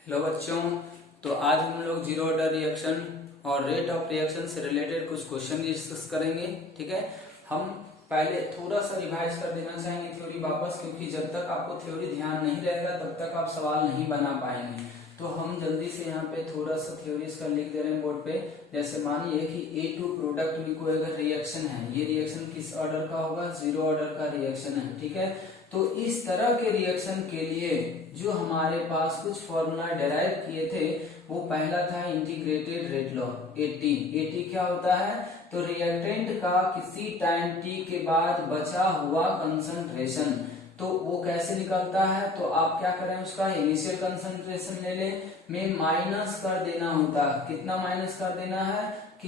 Hello बच्चों। तो आज हम लोग जीरो ऑर्डर रिएक्शन और रेट ऑफ रिएक्शन से रिलेटेड कुछ क्वेश्चन डिस्कस करेंगे। ठीक है, हम पहले थोड़ा सा रिवाइज कर देना चाहेंगे थ्योरी वापस, क्योंकि जब तक आपको थ्योरी ध्यान नहीं रहेगा तब तक आप सवाल नहीं बना पाएंगे। तो हम जल्दी से यहाँ पे थोड़ा सा थ्योरी इसका लिख दे रहे हैं बोर्ड पे। जैसे मानिए कि A2 प्रोडक्ट में कोई अगर रिएक्शन है, ये रिएक्शन किस ऑर्डर का होगा? जीरो ऑर्डर का रिएक्शन है। ठीक है, तो इस तरह के रिएक्शन के लिए जो हमारे पास कुछ फॉर्मूला डेराइव किए थे, वो पहला था integrated rate law AT। AT क्या होता है? तो रिएक्टेंट का किसी टाइम t के बाद बचा हुआ कंसंट्रेशन, तो वो कैसे निकलता है? तो आप क्या करें, उसका इनिशियल कंसंट्रेशन ले लें, में माइनस कर देना होता है। कितना माइनस कर देना है? K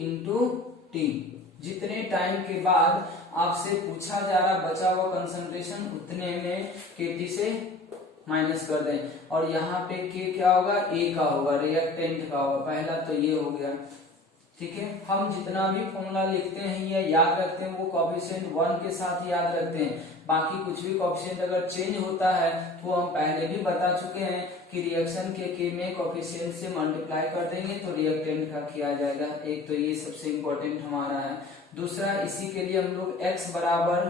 into T. जितने टाइम के बाद आपसे पूछा जा रहा बचा हुआ कंसंट्रेशन, उतने में KT से माइनस कर दें। और यहाँ पे K क्या होगा? A का होगा, रिएक्टेंट का होगा। पहला तो ये हो गया। ठीक है, हम जितना भी फॉर्मूला लिखते हैं या याद रखते हैं वो कोएफिशिएंट 1 के साथ ही याद रखते हैं। बाकी कुछ भी कोएफिशिएंट अगर चेंज होता है तो हम पहले भी बता चुके हैं कि रिएक्शन के K में कोएफिशिएंट से मल्टीप्लाई कर देंगे तो रिएक्टेंट का किया जाएगा। एक तो ये सबसे इंपॉर्टेंट हमारा है। दूसरा, इसी के लिए हम लोग x बराबर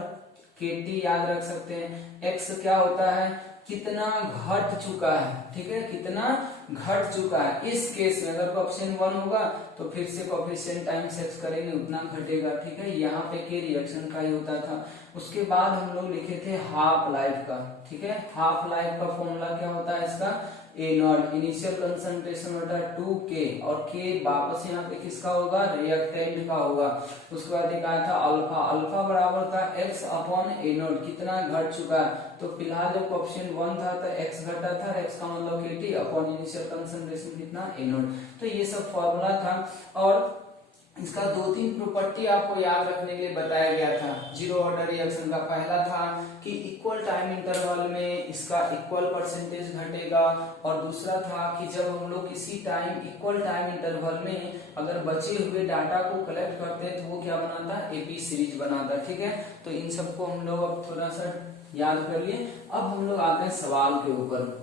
KT याद रख सकते हैं। x क्या होता है? कितना घट चुका है। ठीक है, कितना घट चुका है। इस केस में अगर कोएफिशिएंट 1 होगा तो फिर से कोएफिशिएंट टाइम्स x करेंगे, उतना घटेगा। ठीक है, यहाँ पे K रिएक्शन का ही होता था। उसके बाद हम लोग लिखे थे हाफ लाइफ का। ठीक है, हाफ लाइफ का फॉर्मूला क्या होता है इसका? A0 इनिशियल कंसंट्रेशन होता है 2K, और K वापस यहाँ पे किसका होगा? रिएक्टेंट का होगा। उसके बाद एक आया था अल्फा। अल्फा बराबर था x अपॉन A0, कितना घट चुका है। तो फिलहाल जब कोएफिशिएंट 1 था तो x घटा था, x का मतलब KT अपॉन इनिशियल कंसंट्रेशन कितना? A0। तो ये सब फॉर्मूला था, और इसका 2-3 प्रॉपर्टी आपको याद रखने के लिए बताया गया था जीरो ऑर्डर रिएक्शन का। पहला था कि इक्वल टाइम इंटरवल में इसका इक्वल परसेंटेज घटेगा, और दूसरा था कि जब हम लोग किसी टाइम इक्वल टाइम इंटरवल में अगर बचे हुए डाटा को कलेक्ट करते हैं तो वो क्या बनाता? AP सीरीज बनाता। ठीक है, तो इन सबको हम लोग अब थोड़ा सा याद कर लिए। अब हम लोग आते हैं सवाल के ऊपर।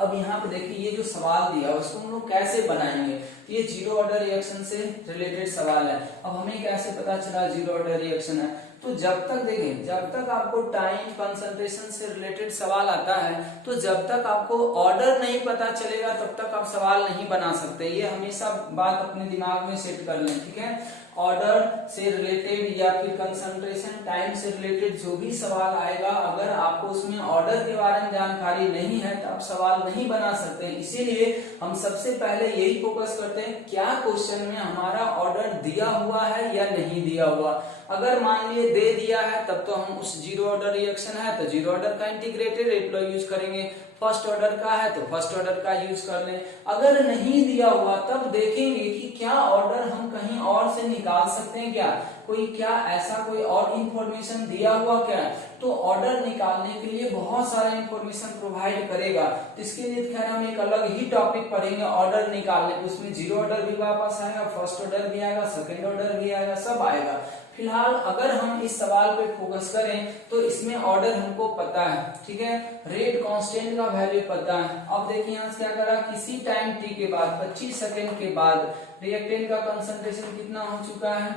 अब यहाँ पे देखिए, ये जो सवाल दिया उसको हम लोग कैसे बनाएंगे? ये जीरो ऑर्डर रिएक्शन से रिलेटेड सवाल है। अब हमें कैसे पता चला जीरो ऑर्डर रिएक्शन है? तो जब तक देखें, जब तक आपको टाइम कंसंट्रेशन से रिलेटेड सवाल आता है, तो जब तक आपको ऑर्डर नहीं पता चलेगा तब तक आप सवाल नहीं बना सकते। ये हमेशा बात अपने दिमाग में सेट कर लें। ठीक है, ऑर्डर से रिलेटेड या फिर कंसंट्रेशन टाइम से रिलेटेड जो भी सवाल आएगा, अगर आपको उसमें ऑर्डर के बारे में जानकारी नहीं है तो आप सवाल नहीं बना सकते। इसीलिए हम सबसे पहले यही फोकस करते हैं, क्या क्वेश्चन में हमारा ऑर्डर दिया हुआ है या नहीं दिया हुआ। अगर मान लिए दे दिया है तब तो हम उस जीरो ऑर्डर रिएक्शन है तो जीरो ऑर्डर का इंटीग्रेटेड रेट लॉ यूज करेंगे। फर्स्ट ऑर्डर का है तो फर्स्ट ऑर्डर का यूज कर लें। अगर नहीं दिया हुआ तब देखेंगे कि क्या ऑर्डर हम कहीं और से निकाल सकते हैं, क्या कोई क्या ऐसा कोई और इंफॉर्मेशन दिया हुआ क्या? तो ऑर्डर निकालने के लिए बहुत सारा इंफॉर्मेशन प्रोवाइड करेगा। तो इसके लिए खैर हम एक अलग ही टॉपिक पढ़ेंगे ऑर्डर निकालने। उसमें जीरो ऑर्डर भी वापस आएगा, फर्स्ट ऑर्डर भी आएगा, सेकेंड ऑर्डर भी आएगा, सब आएगा। फिलहाल अगर हम इस सवाल पे फोकस करें तो इसमें ऑर्डर हमको पता है। ठीक है, रेट कांस्टेंट का वैल्यू पता है। अब देखिए यहाँ से क्या करा, किसी टाइम t के बाद 25 सेकेंड के बाद रिएक्टेंट का कंसंट्रेशन कितना हो चुका है?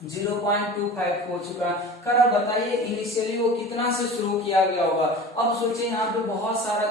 0.25 हो चुका। कर अब बताइए इनिशियली वो कितना से शुरू किया गया होगा। अब सोचिए, यहाँ पे बहुत सारा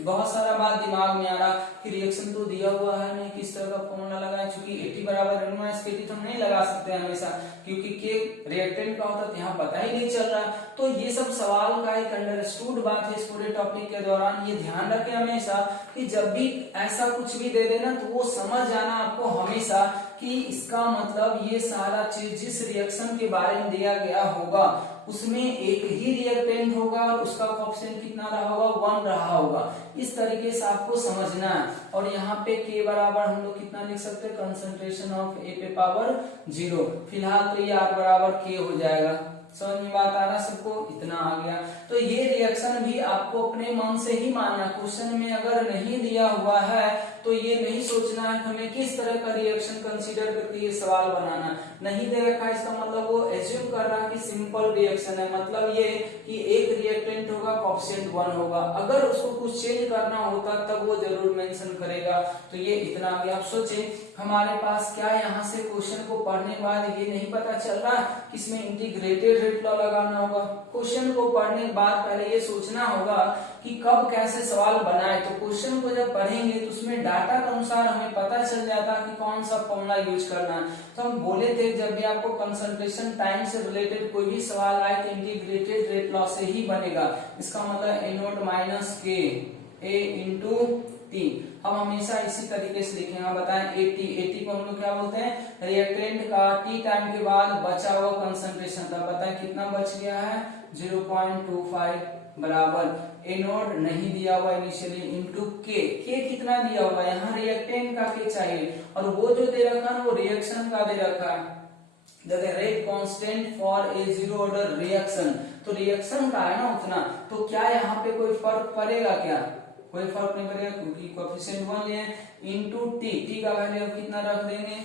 बहुत सारा बात दिमाग में आ रहा कि रिएक्शन तो दिया हुआ है नहीं, किस तरह का फॉर्मूला लगाए। चूंकि AT बराबर KT तो हम नहीं लगा सकते हमेशा, क्योंकि K रिएक्टेंट का होता है, यहाँ पता ही नहीं चल रहा। तो ये सब सवाल का एक अंडरस्टूड बात है इस पूरे टॉपिक के दौरान। ये ध्यान रखें हमेशा कि जब भी ऐसा कुछ भी दे देना तो वो समझ जाना आपको हमेशा कि इसका मतलब ये सारा चीज जिस रिएक्शन के बारे में दिया गया होगा उसमें एक ही रिएक्टेंट होगा और उसका कोएफिशिएंट कितना रहा होगा? 1 रहा होगा। इस तरीके से आपको समझना है। और यहाँ पे K बराबर हम लोग कितना लिख सकते हैं? कंसंट्रेशन ऑफ A पे पावर 0। फिलहाल तो ये R बराबर K हो जाएगा। समझ में बात आ रहा सबको? इतना आ गया। तो ये रिएक्शन भी आपको अपने मन से ही मानना। क्वेश्चन में अगर नहीं दिया हुआ है तो ये नहीं सोचना है हमें किस तरह का रिएक्शन कंसीडर करके ये सवाल बनाना नहीं दे रखा है, इसका मतलब वो एज्यूम कर रहा है कि सिंपल रिएक्शन है, मतलब ये कि एक रिएक्टेंट होगा कोएफिशिएंट 1 होगा, अगर उसको कुछ चेंज करना होता तब वो जरूर मेंशन करेगा। तो ये इतना आगे आप सोचे हमारे पास क्या यहाँ से क्वेश्चन को पढ़ने के बाद ये नहीं पता चल रहा कि इसमें इंटीग्रेटेड रेट लॉ लगाना होगा। क्वेश्चन को पढ़ने के बाद पहले ये सोचना होगा कि कब कैसे सवाल बनाए, तो क्वेश्चन को जब पढ़ेंगे तो उसमें डाटा के अनुसार हमें पता चल जाता कि कौन सा फॉर्मूला यूज करना है। तो हम बोले थे जब भी आपको कंसंट्रेशन टाइम से रिलेटेड कोई भी सवाल आए तो इंटीग्रेटेड रेट लॉ से ही बनेगा, इसका मतलब ए नोट माइनस के ए इंटू टी। हम हमेशा इसी तरीके से लिखेंगे, बताएं एटी, एटी को हम लोग क्या बोलते हैं रिएक्टेंट का टी टाइम के बाद बचा हुआ कंसंट्रेशन, तब बताएं कितना बच गया है 0.25 बराबर ए नोट नहीं दिया हुआ इनिशियली इंटू के कितना दिया हुआ है यहाँ रिएक्टेंट का के चाहिए और वो जो दे रखा है वो रिएक्शन का दे रखा है, देखिए rate constant for a zero order reaction, तो रिएक्शन का है ना उतना, तो क्या यहाँ पे कोई फर्क पड़ेगा क्या, कोई फर्क नहीं पड़ेगा क्योंकि कोएफिशिएंट 1 लिए इनटू टी, टी का वैल्यू कितना रख देंगे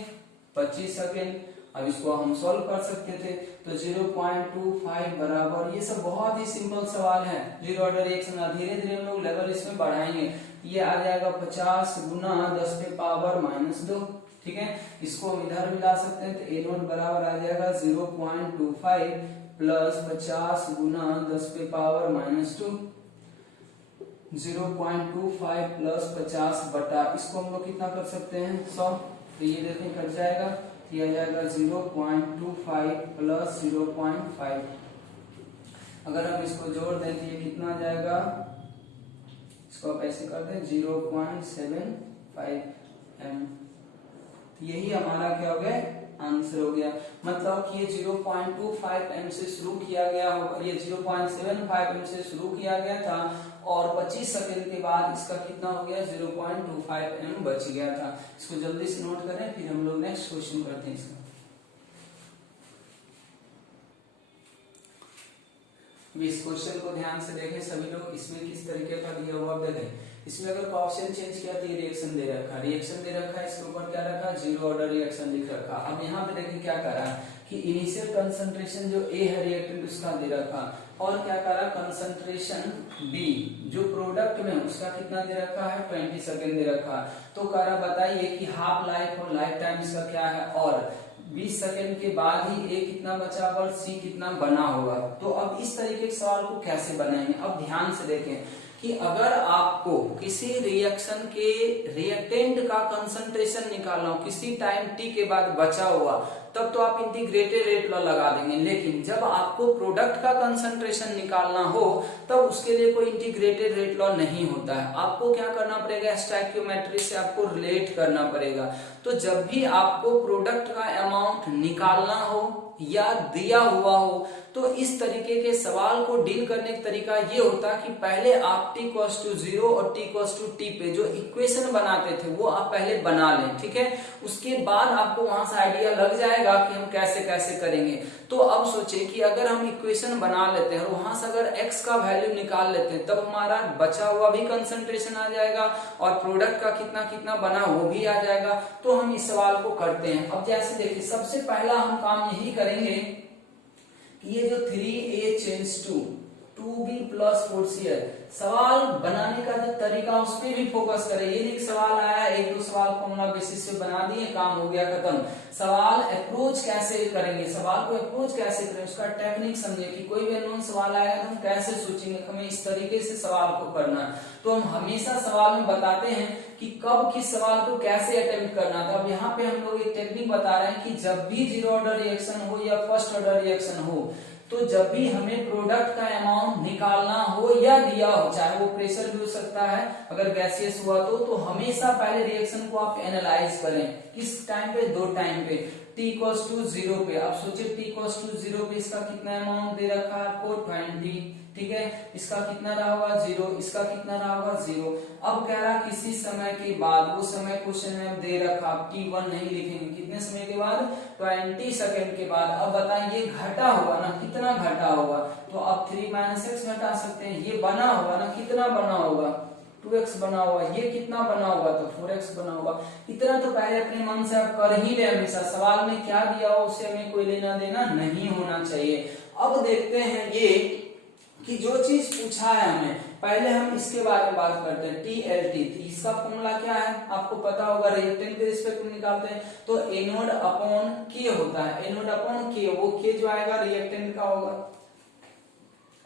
25 सेकेंड। अब इसको हम सॉल्व कर सकते थे तो 0.25 बराबर, ये सब बहुत ही सिंपल सवाल है, जीरो ऑर्डर रिएक्शन, धीरे धीरे हम लोग लेवल इसमें बढ़ाएंगे, ये आ जाएगा 50 गुना 10 पे पावर -2, ठीक है। इसको हम इधर भी ला सकते हैं तो ए नोट बराबर आ जाएगा 0.25 प्लस 50 गुना 10 पे पावर -2, 0.25 प्लस 50 बटा, इसको हम लोग कितना कर सकते हैं 100, तो ये देखें कट जाएगा, ये आ जाएगा 0.25 प्लस 0.5, अगर हम इसको जोड़ दें तो ये कितना आ जाएगा, इसको आप ऐसे कर दें 0.75 m, यही हमारा क्या हो गया आंसर हो गया, मतलब कि ये 0.25 m से शुरू किया गया होगा, ये 0.75 m से शुरू किया गया था और 25 सेकंड के बाद इसका कितना हो गया 0.25 m बच गया था। इसको जल्दी से नोट करें फिर हम लोग नेक्स्ट क्वेश्चन करते हैं इसका। इस क्वेश्चन को ध्यान से देखें सभी लोग, इसमें किस तरीके का दिया हुआ देखें, इसमें अगर कोएफिशिएंट चेंज किया तो ये रिएक्शन दे रखा, रिएक्शन दे रखा है, इसके ऊपर क्या रखा जीरो ऑर्डर रिएक्शन लिख रखा। अब यहाँ पे देखिए क्या करा कि इनिशियल कंसंट्रेशन जो ए है रिएक्टेंट उसका दे रखा और क्या करा कंसंट्रेशन बी जो प्रोडक्ट में उसका कितना दे रखा है 20 सेकेंड दे रखा, तो करा बताइए कि हाफ लाइफ और लाइफ टाइम इसका क्या है और 20 सेकेंड के बाद ही ए कितना बचा और सी कितना बना होगा। तो अब इस तरीके के सवाल को कैसे बनाएंगे, अब ध्यान से देखें कि अगर आपको किसी रिएक्शन के रिएक्टेंट का कंसंट्रेशन निकालना हो किसी टाइम टी के बाद बचा हुआ, तब तो आप इंटीग्रेटेड रेट लॉ लगा देंगे, लेकिन जब आपको प्रोडक्ट का कंसंट्रेशन निकालना हो तब उसके लिए कोई इंटीग्रेटेड रेट लॉ नहीं होता है, आपको क्या करना पड़ेगा स्टोइकियोमेट्री से आपको रिलेट करना पड़ेगा। तो जब भी आपको प्रोडक्ट का अमाउंट निकालना हो या दिया हुआ हो तो इस तरीके के सवाल को डील करने का तरीका ये होता कि पहले आप t इक्वल्स टू 0 और t इक्वल्स टू t पे जो इक्वेशन बनाते थे वो आप पहले बना लें, ठीक है। उसके बाद आपको वहां से आइडिया लग जाएगा कि हम कैसे कैसे करेंगे। तो अब सोचे कि अगर हम इक्वेशन बना लेते हैं और वहां से अगर x का वैल्यू निकाल लेते हैं तब हमारा बचा हुआ भी कंसंट्रेशन आ जाएगा और प्रोडक्ट का कितना कितना बना वो भी आ जाएगा। तो हम इस सवाल को करते हैं। अब जैसे देखिए सबसे पहला हम काम यही करेंगे कि ये जो 3a change to 2b plus 4c है, सवाल बनाने का जो तरीका उस पर भी फोकस करें। ये एक सवाल आया, एक दो सवाल फॉर्मूला बेसिस से बना दिए, काम हो गया खत्म। सवाल अप्रोच कैसे करेंगे, सवाल को अप्रोच कैसे करें उसका टेक्निक समझे कि कोई भी अननोन सवाल आएगा तो हम कैसे सोचेंगे, हमें इस तरीके से सवाल को करना है। तो हम हमेशा सवाल में बताते हैं कि कब किस सवाल को कैसे अटेम्प्ट करना था। अब यहाँ पे हम लोग एक टेक्निक बता रहे हैं कि जब भी जीरो ऑर्डर रिएक्शन हो या फर्स्ट ऑर्डर रिएक्शन हो, तो जब भी हमें प्रोडक्ट का अमाउंट निकालना हो या दिया हो, चाहे वो प्रेशर भी हो सकता है अगर गैसियस हुआ तो हमेशा पहले रिएक्शन को आप एनालाइज करें। किस टाइम पे, दो टाइम पे, t इक्वल्स टू 0 पे। आप सोचिए t इक्वल्स टू 0 पे इसका कितना अमाउंट दे रखा है आपको 20, ठीक है। इसका कितना रहा होगा 0, इसका कितना रहा होगा 0। अब कह रहा किसी समय के बाद, वो समय क्वेश्चन में दे रखा, आप t1 नहीं लिखेंगे, कितने समय के बाद 20 सेकेंड के बाद। अब बताइए ये घटा होगा ना, कितना घटा होगा, तो आप 3 - x घटा सकते हैं। ये बना होगा ना, कितना बना होगा 2x बना हुआ, ये कितना बना होगा तो 4x बना होगा। इतना तो पहले अपने मन से आप कर ही ले, हमेशा सवाल में क्या दिया हो उससे हमें कोई लेना देना नहीं होना चाहिए। अब देखते हैं ये कि जो चीज पूछा है हमें, पहले हम इसके बारे में बात करते हैं। TLT, इसका फॉर्मूला क्या है आपको पता होगा, रिएक्टेंट के रिस्पेक्ट में निकालते हैं तो A नोट अपॉन K होता है, A नोट अपॉन K, वो K जो आएगा रिएक्टेंट का होगा।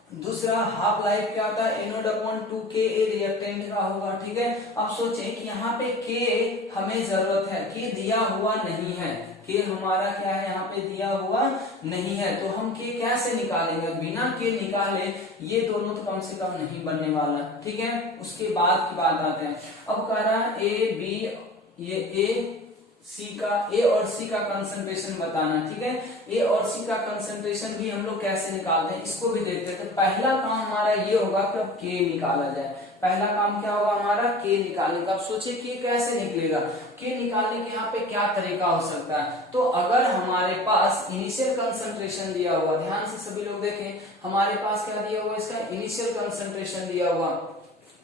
दूसरा हाफ लाइफ क्या होता है, A naught upon 2Ka reactant का होगा। ठीक है, अब सोचें कि यहाँ पे K हमें जरूरत है, K दिया हुआ नहीं है, K हमारा क्या है यहाँ पे दिया हुआ नहीं है, तो हम K कैसे निकालेंगे, बिना K निकाले ये दोनों तो कम से कम नहीं बनने वाला। ठीक है, उसके बाद की बात आते हैं। अब कह रहा है A B, ये A और C का कंसंट्रेशन बताना। ठीक है, A और C का कंसंट्रेशन भी हम लोग कैसे निकालते हैं इसको भी देखते हैं। तो पहला काम हमारा ये होगा कि अब K निकाला जाए। पहला काम क्या होगा हमारा, K निकालने का। अब सोचिए K कैसे निकलेगा, K निकालने के यहाँ पे क्या तरीका हो सकता है। तो अगर हमारे पास इनिशियल कंसंट्रेशन दिया हुआ, ध्यान से सभी लोग देखें, हमारे पास क्या दिया हुआ, इसका इनिशियल कंसंट्रेशन दिया हुआ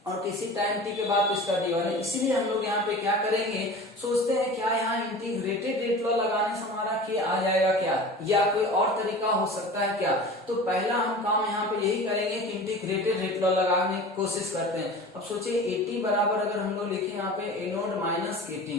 और किसी टाइम t के बाद इसका दिया हुआ, इसीलिए हम लोग यहाँ पे क्या करेंगे, सोचते हैं क्या यहाँ इंटीग्रेटेड रेट लॉ लगाने से हमारा K आ जाएगा क्या, या कोई और तरीका हो सकता है क्या। तो पहला हम काम यहाँ पे यही करेंगे कि इंटीग्रेटेड रेट लॉ लगाने की कोशिश करते हैं। अब सोचिए AT बराबर अगर हम लोग लिखे यहाँ पे A note minus KT,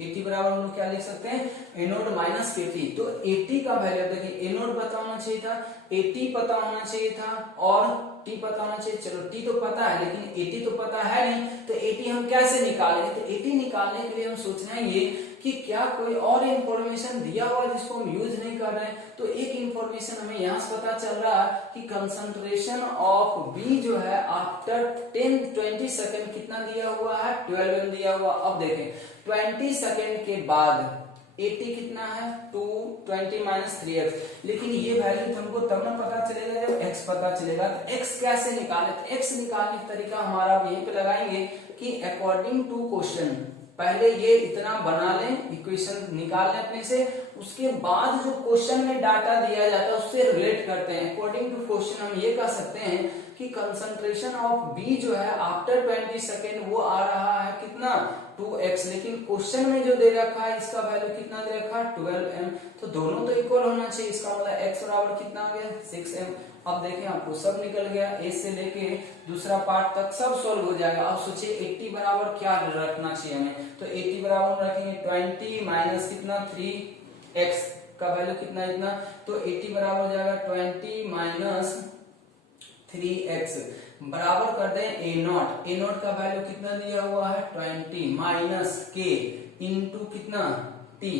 AT बराबर हम लोग क्या लिख सकते हैं, A नोट माइनस KT। तो AT का वैल्यू देखिए, A नोट पता होना चाहिए था, AT पता होना चाहिए था और T पता होना चाहिए। चलो T तो पता है लेकिन AT तो पता है नहीं, तो AT हम कैसे निकालेंगे। तो AT निकालने के लिए हम सोच रहे हैं ये कि क्या कोई और इंफॉर्मेशन दिया हुआ जिसको हम यूज नहीं कर रहे हैं। तो एक इंफॉर्मेशन हमें यहाँ से पता चल रहा है कि कंसंट्रेशन ऑफ B जो है आफ्टर 10-20 सेकेंड कितना दिया हुआ है, 12 दिया हुआ। अब देखें 20 सेकेंड के बाद AT कितना है 220 माइनस 3x, लेकिन ये वैल्यू तुमको तब ना पता चलेगा जब x पता चलेगा। तो x कैसे निकाले, तो x निकालने का तरीका हमारा यहीं पे लगाएंगे कि अकॉर्डिंग टू क्वेश्चन, पहले ये इतना बना लें, इक्वेशन निकाल लें अपने से, उसके बाद जो क्वेश्चन में डाटा दिया जाता है उससे रिलेट करते हैं। अकॉर्डिंग टू क्वेश्चन हम ये कह सकते हैं कि कंसंट्रेशन ऑफ B जो है आफ्टर 20 सेकेंड वो आ रहा है कितना 2x, लेकिन क्वेश्चन में जो दे रखा है इसका वैल्यू कितना दे रखा है 12m, तो दोनों तो इक्वल होना चाहिए। इसका मतलब x बराबर कितना आ गया 6m। अब देखें आपको सब निकल गया, a से लेके दूसरा पार्ट तक सब सोल्व हो जाएगा। अब सोचिए 80 बराबर क्या रखना चाहिए हमें, तो 80 बराबर रखेंगे 20 माइनस कितना 3x का वैल्यू कितना इतना, तो 80 बराबर हो जाएगा 20 माइनस 3x बराबर कर दें A नॉट। A नॉट का वैल्यू कितना दिया हुआ है 20 माइनस K इंटू कितना T,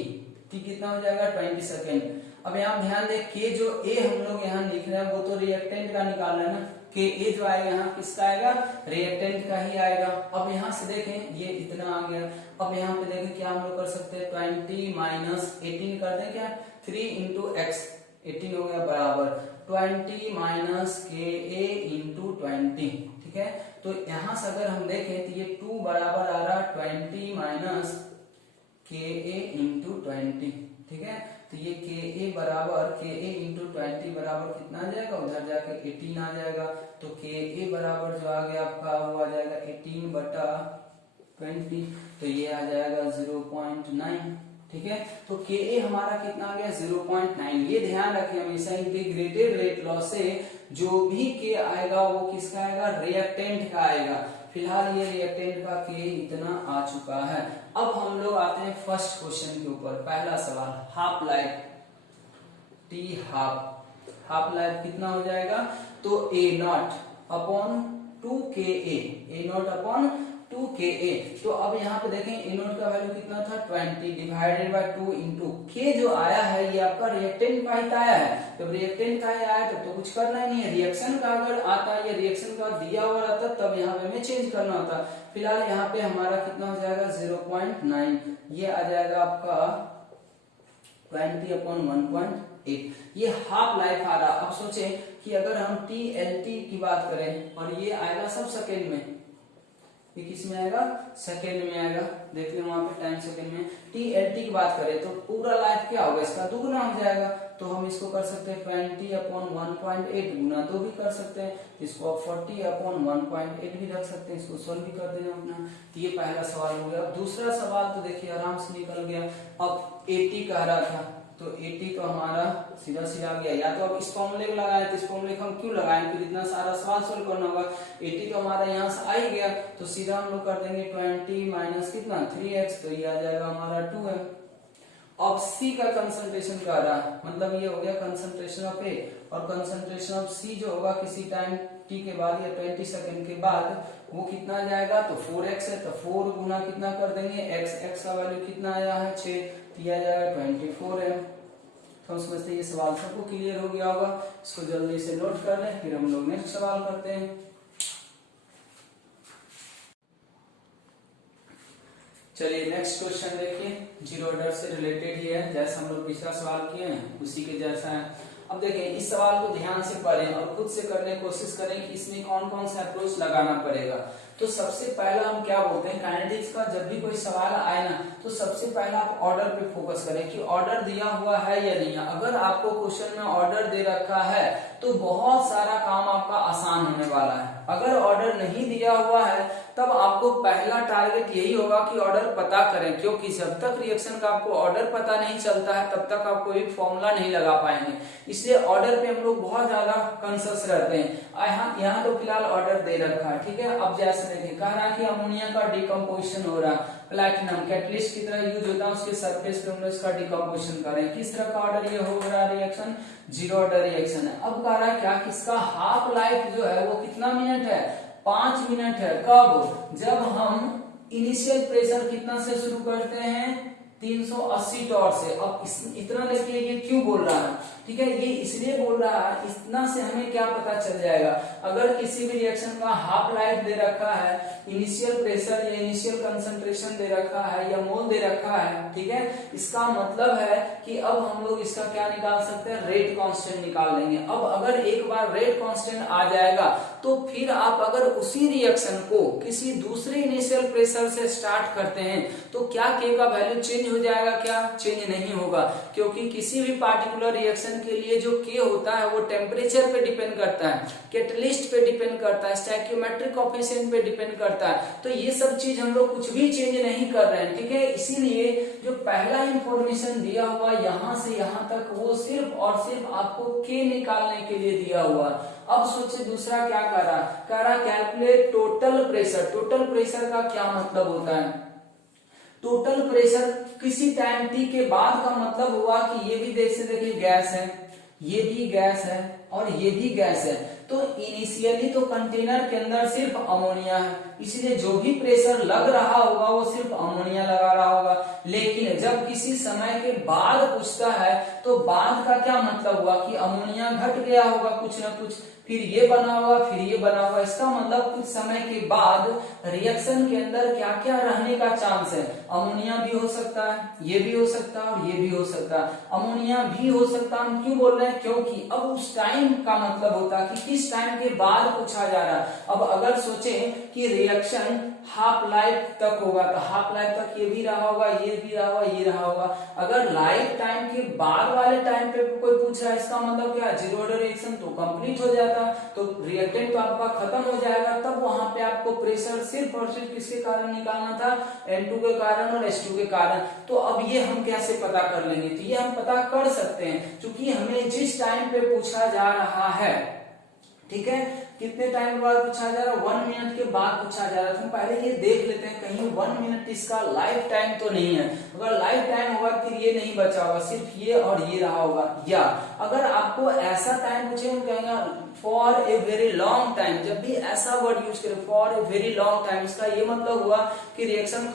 T कितना हो जाएगा 20 सेकेंड। अब यहाँ ध्यान दें K जो A हम लोग यहाँ लिख रहे हैं वो तो रिएक्टेंट का निकालना है ना, K A जो आएगा यहाँ किसका आएगा, रिएक्टेंट का ही आएगा। अब यहाँ से देखें ये इतना आ गया। अब यहाँ पे देखें क्या हम लोग कर सकते हैं 20 माइनस 18 कर दें क्या 3 इंटू एक्स, 18 हो गया बराबर 20 माइनस KA इंटू 20। ठीक है, तो यहां से अगर हम देखें तो ये 2 बराबर आ रहा 20 माइनस KA इंटू 20। ठीक है, तो ये KA बराबर KA इंटू 20 बराबर कितना आ जाएगा, उधर जाके 18 आ जाएगा। तो KA बराबर जो आ गया आपका वो आ जाएगा 18 बटा 20, तो ये आ जाएगा 0.9। ठीक है, तो KA हमारा कितना आ गया 0.9। ये ध्यान रखें हमेशा इंटीग्रेटेड रेट लॉ से जो भी K आएगा वो किसका आएगा, रिएक्टेंट का आएगा। फिलहाल ये रिएक्टेंट का K इतना आ चुका है। अब हम लोग आते हैं फर्स्ट क्वेश्चन के ऊपर। पहला सवाल half life T half life कितना हो जाएगा, तो A not upon 2KA, A not upon 2KA। तो अब यहाँ पे देखें A नोट का वैल्यू कितना था 20 डिवाइडेड बाय 2 इंटू K जो आया है ये आपका रिएक्टेंट का ही आया है। जब रिएक्टेंट का ही आया तो कुछ करना ही नहीं है, रिएक्शन का अगर आता है या रिएक्शन का दिया हुआ रहता तब यहाँ पे हमें चेंज करना होता। फिलहाल यहाँ पे हमारा कितना हो जाएगा 0.9, ये आ जाएगा आपका 20 अपॉन 1.8। ये हाफ लाइफ आ रहा। अब सोचे कि अगर हम TLT की बात करें और ये आएगा सब सेकेंड में, ये किस में आएगा, सेकेंड में आएगा। देख लो वहां पे टाइम सेकेंड में। TLT की बात करें तो पूरा लाइफ क्या होगा इसका दुगना हो जाएगा। तो हम इसको कर सकते हैं 20/1.8 गुना 2 भी कर सकते हैं, इसको आप 40/1.8 भी रख सकते हैं, इसको सॉल्व भी कर देना अपना। तो ये पहला सवाल हो गया। अब दूसरा सवाल तो देखिए आराम से निकल गया। अब 80 कह रहा था, तो 80 तो हमारा सीधा सीधा आ गया। या तो अब इस फॉर्मूले को लगाए, तो इस फॉर्मूले को हम क्यों लगाएं, फिर इतना सारा सवाल सोल्व करना होगा। 80 तो हमारा यहाँ से आ ही गया, तो सीधा हम लोग कर देंगे 20 माइनस कितना 3x, तो ये आ जाएगा हमारा 2m। अब C का कंसंट्रेशन कर रहा है, मतलब ये हो गया कंसंट्रेशन ऑफ A, और कंसंट्रेशन ऑफ C जो होगा किसी टाइम t के बाद या 20 सेकंड के बाद वो कितना जाएगा, तो 4x है, तो 4 गुना कितना कर देंगे x का वैल्यू कितना आया है 6, तो यह जाएगा 24 है। तो हम समझते हैं ये सवाल सबको क्लियर हो गया होगा। इसको जल्दी से नोट कर लें, फिर हम लोग नेक्स्ट सवाल करते हैं। चलिए नेक्स्ट क्वेश्चन देखिए, जीरो ऑर्डर से रिलेटेड ही है, जैसे हम लोग पिछला सवाल किए हैं उसी के जैसा है। अब देखें इस सवाल को ध्यान से पढ़ें और खुद से करने की कोशिश करें कि इसमें कौन कौन सा अप्रोच लगाना पड़ेगा। तो सबसे पहला हम क्या बोलते हैं, काइनेटिक्स का जब भी कोई सवाल आए ना, तो सबसे पहला आप ऑर्डर पे फोकस करें कि ऑर्डर दिया हुआ है या नहीं है। अगर आपको क्वेश्चन में ऑर्डर दे रखा है तो बहुत सारा काम आपका आसान होने वाला है। अगर ऑर्डर नहीं दिया हुआ है तब आपको पहला टारगेट यही होगा कि ऑर्डर पता करें, क्योंकि जब तक रिएक्शन का आपको ऑर्डर पता नहीं चलता है तब तक आप कोई फॉर्मूला नहीं लगा पाएंगे। इसलिए ऑर्डर पे हम लोग बहुत ज्यादा कॉन्शियस रहते हैं। यहाँ तो फिलहाल ऑर्डर दे रखा है, ठीक है। अब जैसे देखिए कह रहा है कि अमोनिया का डिकम्पोजिशन हो रहा है, प्लैटिनम कैटलिस्ट की तरह यूज होता है, उसके सरफेस पे हम लोग इसका डिकम्पोजिशन करें। किस तरह का ऑर्डर ये हो रहा है रिएक्शन, जीरो ऑर्डर रिएक्शन है। अब कह रहा है क्या, किसका हाफ लाइफ जो है वो कितना मिनट है, 5 मिनट है। कब, जब हम इनिशियल प्रेशर कितना से शुरू करते हैं 380 टॉर्च से। अब इतना देखिए ये क्यों बोल रहा है, ठीक है, ये इसलिए बोल रहा है, इतना से हमें क्या पता चल जाएगा। अगर किसी भी रिएक्शन का हाफ लाइफ दे रखा है, इनिशियल प्रेशर या इनिशियल कंसंट्रेशन दे रखा है या मोल दे रखा है, ठीक है, इसका मतलब है कि अब हम लोग इसका क्या निकाल सकते हैं, रेट कांस्टेंट निकाल लेंगे। अब अगर एक बार रेट कांस्टेंट आ जाएगा तो फिर आप अगर उसी रिएक्शन को किसी दूसरे इनिशियल प्रेशर से स्टार्ट करते हैं तो क्या के का वैल्यू चेंज हो जाएगा, क्या चेंज नहीं होगा, क्योंकि किसी भी पार्टिकुलर रिएक्शन के लिए जो के होता है वो टेम्परेचर पे डिपेंड करता है, कैटलिस्ट पे डिपेंड करता है, स्टोइकियोमेट्रिक कोएफिशिएंट पे डिपेंड करता है। तो ये सब चीज हम लोग कुछ भी चेंज नहीं कर रहे हैं, ठीक है। इसीलिए जो पहला इंफॉर्मेशन दिया हुआ यहाँ से यहाँ तक वो सिर्फ और सिर्फ आपको के निकालने के लिए दिया हुआ। अब सोचिए दूसरा क्या कर रहा calculate total pressure. Total pressure का क्या मतलब होता है, टोटल प्रेशर किसी टाइम टी के बाद का मतलब हुआ कि ये भी देख से देखिए गैस है, ये भी गैस है और ये भी गैस है। तो इनिशियली तो कंटेनर के अंदर सिर्फ अमोनिया है, इसलिए जो भी प्रेशर लग रहा होगा वो सिर्फ अमोनिया लगा रहा होगा। लेकिन जब किसी समय के बाद पूछता है तो बाद का क्या मतलब हुआ कि अमोनिया घट गया होगा कुछ ना कुछ, फिर ये बना हुआ फिर ये बना हुआ। इसका मतलब कुछ समय के बाद रिएक्शन के अंदर क्या क्या रहने का चांस है, अमोनिया भी हो सकता है, ये भी हो सकता है और ये भी हो सकता है। अमोनिया भी हो सकता है, हम क्यों बोल रहे हैं, क्योंकि अब उस टाइम का मतलब होता है कि किस टाइम के बाद पूछा जा रहा है। अब अगर सोचें कि रिएक्शन हाफ लाइफ तक होगा तो हाफ लाइफ तक ये भी रहा होगा, ये भी रहा होगा, ये रहा होगा। अगर लाइफ टाइम के बाद वाले टाइम पे कोई पूछ रहा है, इसका मतलब क्या, जीरो ऑर्डर रिएक्शन तो कंप्लीट हो जाता, तो रिएक्टेंट तो आपका खत्म हो जाएगा। तब वहां पे आपको प्रेशर सिर्फ और सिर्फ किसके कारण निकालना था, N2 के कारण और H2 के कारण। तो अब ये हम कैसे पता कर लेंगे, तो ये हम पता कर सकते हैं क्योंकि हमें जिस टाइम पे पूछा जा रहा है, ठीक है, कितने टाइम बाद पूछा जा रहा है, 1 मिनट के बाद पूछा जा रहा है। तो पहले ये देख लेते हैं कहीं 1 मिनट इसका लाइफ टाइम तो नहीं है। अगर लाइफ टाइम होगा फिर ये नहीं बचा होगा, सिर्फ ये और ये रहा होगा। या अगर आपको ऐसा टाइम पूछे, हम कहेंगे for a very long time. जब भी ऐसा वर्ड यूज करें for a very long time, इसका ये मतलब हुआ कि रिएक्शन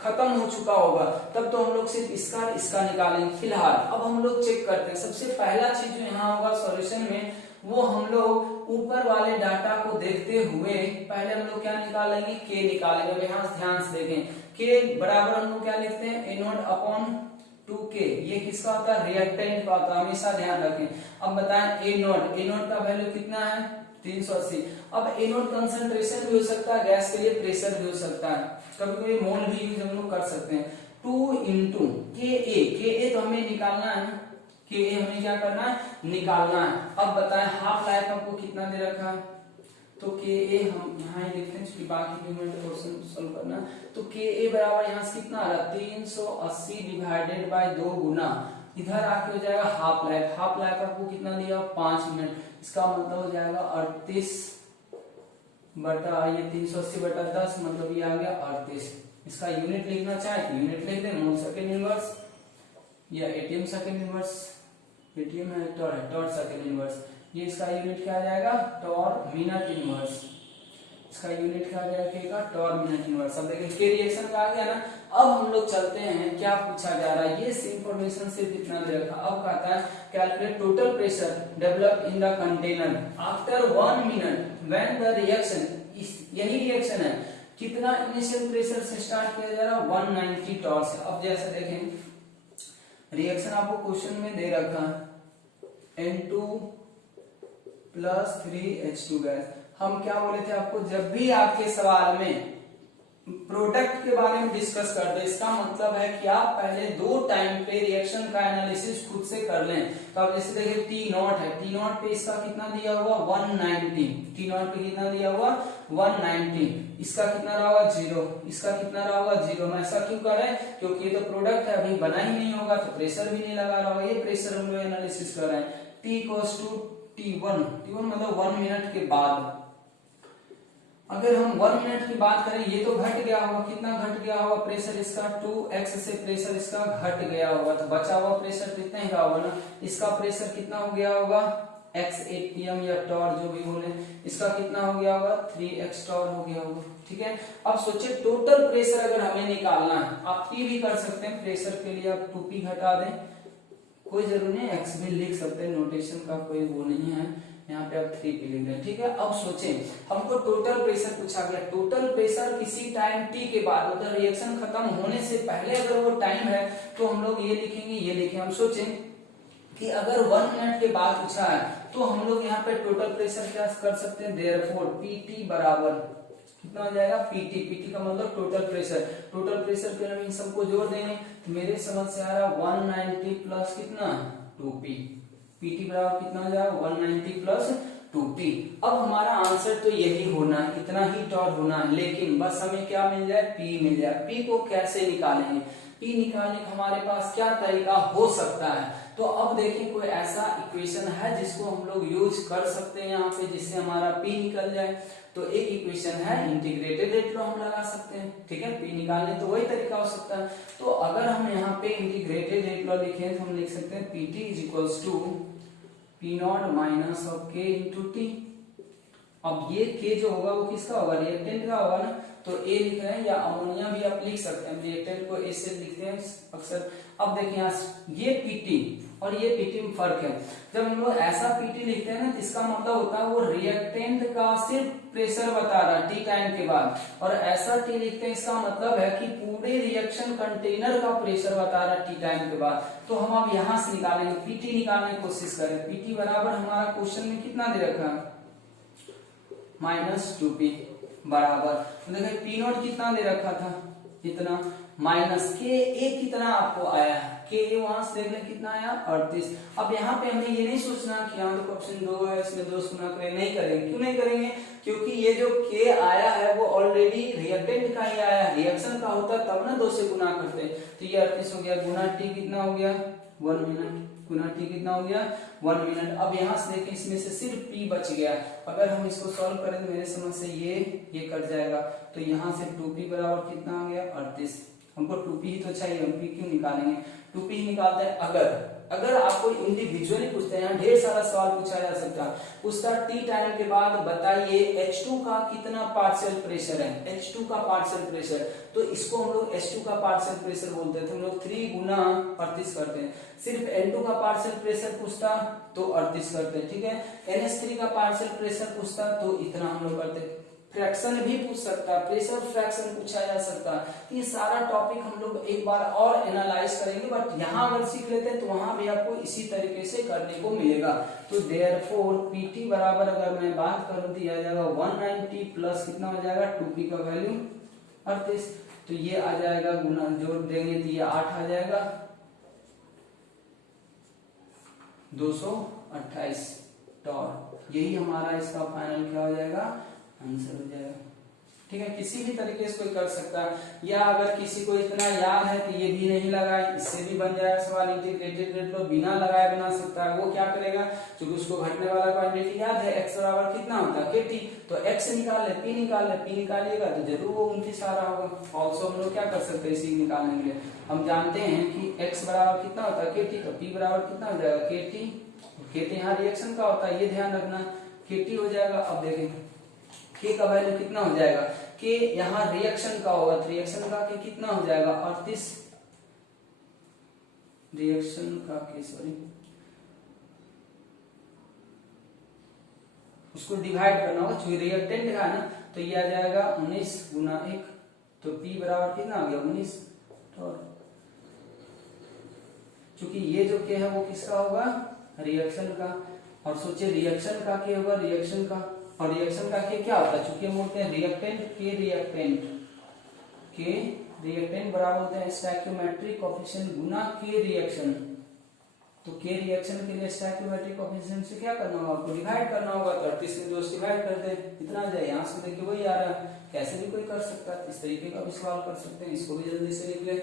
खत्म हो चुका होगा, तब तो हम लोग सिर्फ इसका निकालेंगे। फिलहाल अब हम लोग चेक करते हैं। सबसे पहला चीज जो यहाँ होगा सॉल्यूशन में, वो हम लोग ऊपर वाले डाटा को देखते हुए पहले हम लोग क्या निकालेंगे, के निकालेंगे। अब यहाँ ध्यान से देखें, के बराबर हम लोग क्या लिखते हैं, A0/2K। ये किसका होता है, रिएक्टेंट का होता है, हमेशा ध्यान रखें। अब बताएं A0 का वैल्यू कितना है 380। अब A0 कंसंट्रेशन भी हो सकता है, गैस के लिए प्रेशर भी हो सकता है, कभी कभी मोल भी यूज हम लोग कर सकते हैं। 2 × KA तो हमें निकालना है, के ए हमें क्या करना है, निकालना है। अब बताएं हाफ लाइफ आपको कितना दे रखा है, तो के ए हम यहाँ ही लिखते हैं क्योंकि बाकी क्वेश्चन सॉल्व करना है। तो के ए बराबर यहाँ से कितना आ रहा है 380 डिवाइडेड बाय 2 गुना इधर आके हो जाएगा हाफ लाइफ। हाफ लाइफ आपको कितना दिया 5 मिनट, इसका मतलब हो जाएगा 38 बटा ये 380 बटा 10 मतलब ये आ गया 38। इसका यूनिट लिखना चाहे तो यूनिट लिख दें, मोल सेकंड इनवर्स या एटीएम सेकंड इनवर्स, एटीएम है टॉर सेकंड इनवर्स। ये इसका यूनिट क्या आ जाएगा टॉर मिनट इनवर्स, इसका यूनिट क्या आ जाएगा टॉर मिनट इनवर्स। अब देखिए के रिएक्शन का आ गया ना। अब हम लोग चलते हैं क्या पूछा जा रहा है, ये इंफॉर्मेशन सिर्फ इतना दे रखा। अब कहता है calculate total pressure develop in the container after 1 minute when the reaction, यही रिएक्शन है, कितना इनिशियल प्रेशर से स्टार्ट किया जा रहा है 190 टॉर से। अब जैसे देखें रिएक्शन आपको क्वेश्चन में दे रखा है N2 + 3H2 गैस। हम क्या बोले थे आपको, जब भी आपके सवाल में प्रोडक्ट के बारे में डिस्कस कर दे, इसका मतलब है कि आप पहले 2 टाइम पे रिएक्शन का एनालिसिस खुद से कर लें। तो अब जैसे देखिए T0 है, T0 पे इसका कितना दिया हुआ 190, T0 पे कितना दिया हुआ 190, इसका कितना रहा होगा 0, इसका कितना रहा होगा 0। हम ऐसा क्यों कर रहे हैं, क्योंकि ये तो प्रोडक्ट है अभी बना ही नहीं होगा तो प्रेशर भी नहीं लगा रहा होगा, ये प्रेशर हम लोग एनालिसिस कर रहे हैं। T = T1, T1 मतलब 1 मिनट के बाद। अगर हम 1 मिनट की बात करें, ये तो घट गया होगा, कितना घट गया होगा प्रेशर इसका 2x से प्रेशर इसका घट गया होगा, तो बचा हुआ प्रेशर कितना ही रहा होगा ना, इसका प्रेशर कितना हो गया होगा x atm या टॉर जो भी बोले, इसका कितना हो गया होगा 3x टॉर हो गया होगा। ठीक है, अब सोचिए टोटल प्रेशर अगर हमें निकालना है, आप p भी कर सकते हैं, प्रेशर के लिए आप 2p घटा दें, कोई जरूरी नहीं x भी लिख सकते हैं, नोटेशन का कोई वो नहीं है, यहाँ पे आप 3p लिख दें। ठीक है, अब सोचें हमको टोटल प्रेशर पूछा गया, टोटल प्रेशर किसी टाइम t के बाद मतलब रिएक्शन खत्म होने से पहले अगर वो टाइम है तो हम लोग ये लिखेंगे, ये लिखें। हम सोचें कि अगर 1 मिनट के बाद पूछा है तो हम लोग यहाँ पे टोटल प्रेशर क्या कर सकते हैं, देयरफॉर pt बराबर कितना हो जाएगा pt, pt का मतलब टोटल प्रेशर, टोटल प्रेशर के हम इन सबको जोड़ देंगे तो मेरे समझ से आ रहा 190 प्लस कितना 2p, pt बराबर कितना हो जाएगा 190 प्लस 2p। अब हमारा आंसर तो यही होना है, इतना ही टॉर होना है, लेकिन बस हमें क्या मिल जाए p मिल जाए। p को कैसे निकालेंगे, p निकालने का हमारे पास क्या तरीका हो सकता है, तो अब देखिए कोई ऐसा इक्वेशन है जिसको हम लोग यूज कर सकते हैं यहाँ पे जिससे हमारा p निकल जाए। तो एक इक्वेशन है इंटीग्रेटेड रेट लॉ हम लगा सकते हैं। ठीक है, p निकालने तो वही तरीका हो सकता है। तो अगर हम यहाँ पे इंटीग्रेटेड रेट लॉ लिखें तो हम लिख सकते हैं pt = p0 minus of k into T. अब ये k जो होगा वो किसका होगा, रिएक्टेंट का होगा ना, तो a लिख रहे हैं या अमोनिया भी आप लिख सकते हैं, रिएक्टेंट को a से लिखते हैं अक्सर। अब देखिए यहाँ ये pt और ये pt में फर्क है, जब हम लोग ऐसा pt लिखते हैं ना तो इसका मतलब होता है वो रिएक्टेंट का सिर्फ प्रेशर बता रहा है टी टाइम के बाद, और ऐसा t लिखते हैं इसका मतलब है कि पूरे रिएक्शन कंटेनर का प्रेशर बता रहा है टी टाइम के बाद। तो हम अब यहाँ से निकालेंगे pt निकालने की कोशिश करें, pt बराबर हमारा क्वेश्चन में कितना दे रखा है -2p बराबर, तो देखिए p0 कितना दे रखा था इतना, माइनस के ए कितना आपको आया है, के ए वहां से देख लें कितना आया 38। अब यहाँ पे हमें ये नहीं सोचना कि यहाँ तो ऑप्शन 2 है इसमें 2 से गुना करें, नहीं करेंगे। क्यों नहीं करेंगे, क्योंकि ये जो के आया है वो ऑलरेडी रिएक्टेंट का ही आया है, रिएक्शन का होता तब ना 2 से गुना करते। तो ये 38 हो गया, गुना टी कितना हो गया 1 मिनट, गुना टी कितना हो गया 1 मिनट। अब यहाँ से देखिए इसमें से सिर्फ p बच गया, अगर हम इसको सॉल्व करें तो मेरे समझ से ये कट जाएगा, तो यहाँ से 2p बराबर कितना आ गया 38। हमको 2p ही तो चाहिए, हम p क्यों निकालेंगे, 2p ही निकालते हैं। अगर आपको इंडिविजुअली पूछते हैं, यहाँ ढेर सारा सवाल पूछा जा सकता है, पूछता टी टाइम के बाद बताइए H2 का कितना पार्शियल प्रेशर है, H2 का पार्शियल प्रेशर, तो इसको हम लोग H2 का पार्शियल प्रेशर बोलते थे, हम लोग 3 गुना 38 करते हैं। सिर्फ N2 का पार्शियल प्रेशर पूछता तो 38 करते, ठीक है। NH3 का पार्शियल प्रेशर पूछता तो इतना हम लोग करते। फ्रैक्शन भी पूछ सकता है, प्रेशर फ्रैक्शन पूछा जा सकता है। ये सारा टॉपिक हम लोग एक बार और एनालाइज करेंगे, बट यहाँ अगर सीख लेते हैं तो वहां भी आपको इसी तरीके से करने को मिलेगा। तो देयरफॉर pt बराबर अगर मैं बात करूं तो यह आ जाएगा 190 प्लस कितना हो जाएगा 2p का वैल्यू 38, तो ये आ जाएगा गुना जोड़ देंगे तो ये 8 आ जाएगा, 228 टॉर। यही हमारा इसका फाइनल क्या हो जाएगा, आंसर हो जाएगा। ठीक है, किसी भी तरीके से कोई कर सकता है, या अगर किसी को इतना याद है कि ये भी नहीं लगाए, इससे भी बन जाएगा सवाल। इंटीग्रेटेड रेट लॉ बिना लगाए बना सकता है। वो क्या करेगा, क्योंकि उसको घटने वाला क्वांटिटी याद है, x बराबर कितना होता है kt, तो x निकाल ले, p निकाल ले, p निकालिएगा तो जरूर वो 29 आ रहा होगा। ऑल्सो हम लोग क्या कर सकते हैं इसी निकालने के लिए, हम जानते हैं कि x बराबर कितना होता है kt, तो p बराबर कितना हो जाएगा kt यहाँ रिएक्शन का होता है, ये ध्यान रखना, kt हो जाएगा। अब देखें k का वैल्यू कितना हो जाएगा, k यहाँ रिएक्शन का होगा, तो रिएक्शन का k कितना हो जाएगा 38, रिएक्शन का k सॉरी, उसको डिवाइड करना होगा, चूंकि रिएक्टेंट का है ना, तो ये आ जाएगा 19 गुना 1, तो p बराबर कितना आ गया 19। तो चूंकि ये जो k है वो किसका होगा, रिएक्शन का, और सोचिए रिएक्शन का k होगा रिएक्शन का, और रिएक्शन का k क्या होता है, चूंकि हम बोलते हैं रिएक्टेंट के रिएक्टेंट बराबर होते हैं स्टोइकियोमेट्रिक कोएफिशिएंट गुना k रिएक्शन। तो k रिएक्शन के लिए स्टोइकियोमेट्रिक कोएफिशिएंट से क्या करना होगा, आपको डिवाइड करना होगा, तो 38 में 2 से डिवाइड कर दे, इतना आ जाए। यहाँ से देखिए वही आ रहा है, कैसे भी कोई कर सकता है, इस तरीके का भी सवाल कर सकते हैं। इसको भी जल्दी से लिख ले।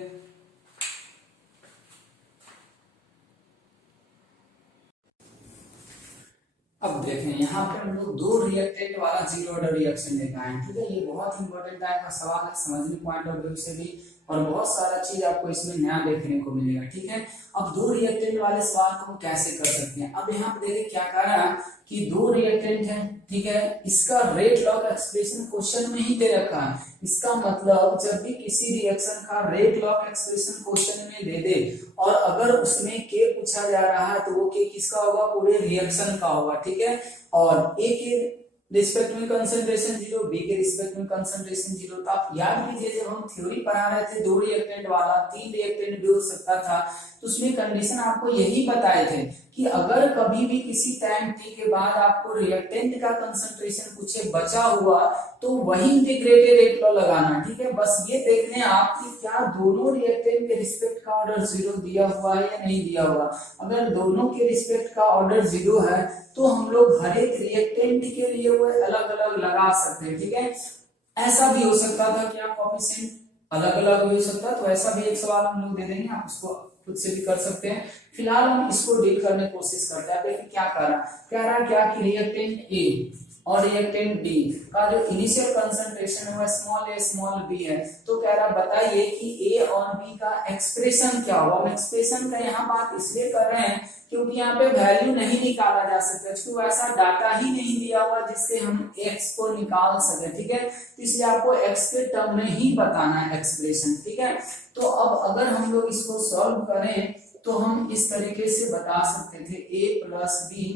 अब देखें यहाँ पे हम लोग दो रिएक्टेंट वाला जीरो ऑर्डर रिएक्शन लेकर आए हैं। ठीक है, ये बहुत इंपॉर्टेंट टाइप का सवाल है समझने पॉइंट ऑफ व्यू से भी, और बहुत सारा चीज आपको इसमें नया देखने को मिलेगा। ठीक है, अब दो रिएक्टेंट वाले सवाल को हम कैसे कर सकते हैं। अब यहाँ पे देखिए क्या कह रहा है कि दो रिएक्टेंट हैं, ठीक है, इसका रेट लॉ का एक्सप्रेशन क्वेश्चन में ही दे रखा है। इसका मतलब जब भी किसी रिएक्शन का रेट लॉ का एक्सप्रेशन क्वेश्चन में दे दे और अगर उसमें के पूछा जा रहा है, तो वो के किसका होगा, पूरे रिएक्शन का होगा। ठीक है, और ए के रिस्पेक्ट में कंसंट्रेशन जीरो, बी के रिस्पेक्ट में कंसंट्रेशन जीरो। तो आप याद कीजिए जब हम थ्योरी पढ़ा रहे थे दो रिएक्टेंट वाला, तीन रिएक्टेंट भी हो सकता था, तो उसमें कंडीशन आपको यही बताए थे कि अगर कभी भी किसी टाइम टी के बाद आपको रिएक्टेंट का कंसंट्रेशन कुछ बचा हुआ, तो वही इंटीग्रेटेड रेट लॉ लगाना। ठीक है, बस ये देखने आप कि क्या दोनों रिएक्टेंट के रिस्पेक्ट का ऑर्डर जीरो दिया हुआ है या नहीं दिया हुआ। अगर दोनों के रिस्पेक्ट का ऑर्डर जीरो है, तो हम लोग हर एक रिएक्टेंट के लिए वो अलग अलग लगा सकते हैं। ठीक है, ऐसा भी हो सकता था कि आप कोएफिशिएंट अलग अलग भी हो सकता है, तो ऐसा भी एक सवाल हम लोग दे देंगे, आप उसको खुद से भी कर सकते हैं। फिलहाल हम इसको डील करने की कोशिश करते हैं। देखिए क्या कह रहा क्या कि रिएक्टेंट ए और रिएक्टेंट डी का जो इनिशियल कंसंट्रेशन है स्मॉल बी है, तो कह रहा बताइए कि ए और बी का एक्सप्रेशन क्या होगा। हम एक्सप्रेशन का यहाँ बात इसलिए कर रहे हैं क्योंकि यहाँ पे वैल्यू नहीं निकाला जा सकता, क्योंकि ऐसा डाटा ही नहीं दिया हुआ जिससे हम x को निकाल सके। ठीक है, तो इसलिए आपको x के टर्म में ही बताना है एक्सप्रेशन। ठीक है, तो अब अगर हम लोग इसको सॉल्व करें तो हम इस तरीके से बता सकते थे a plus b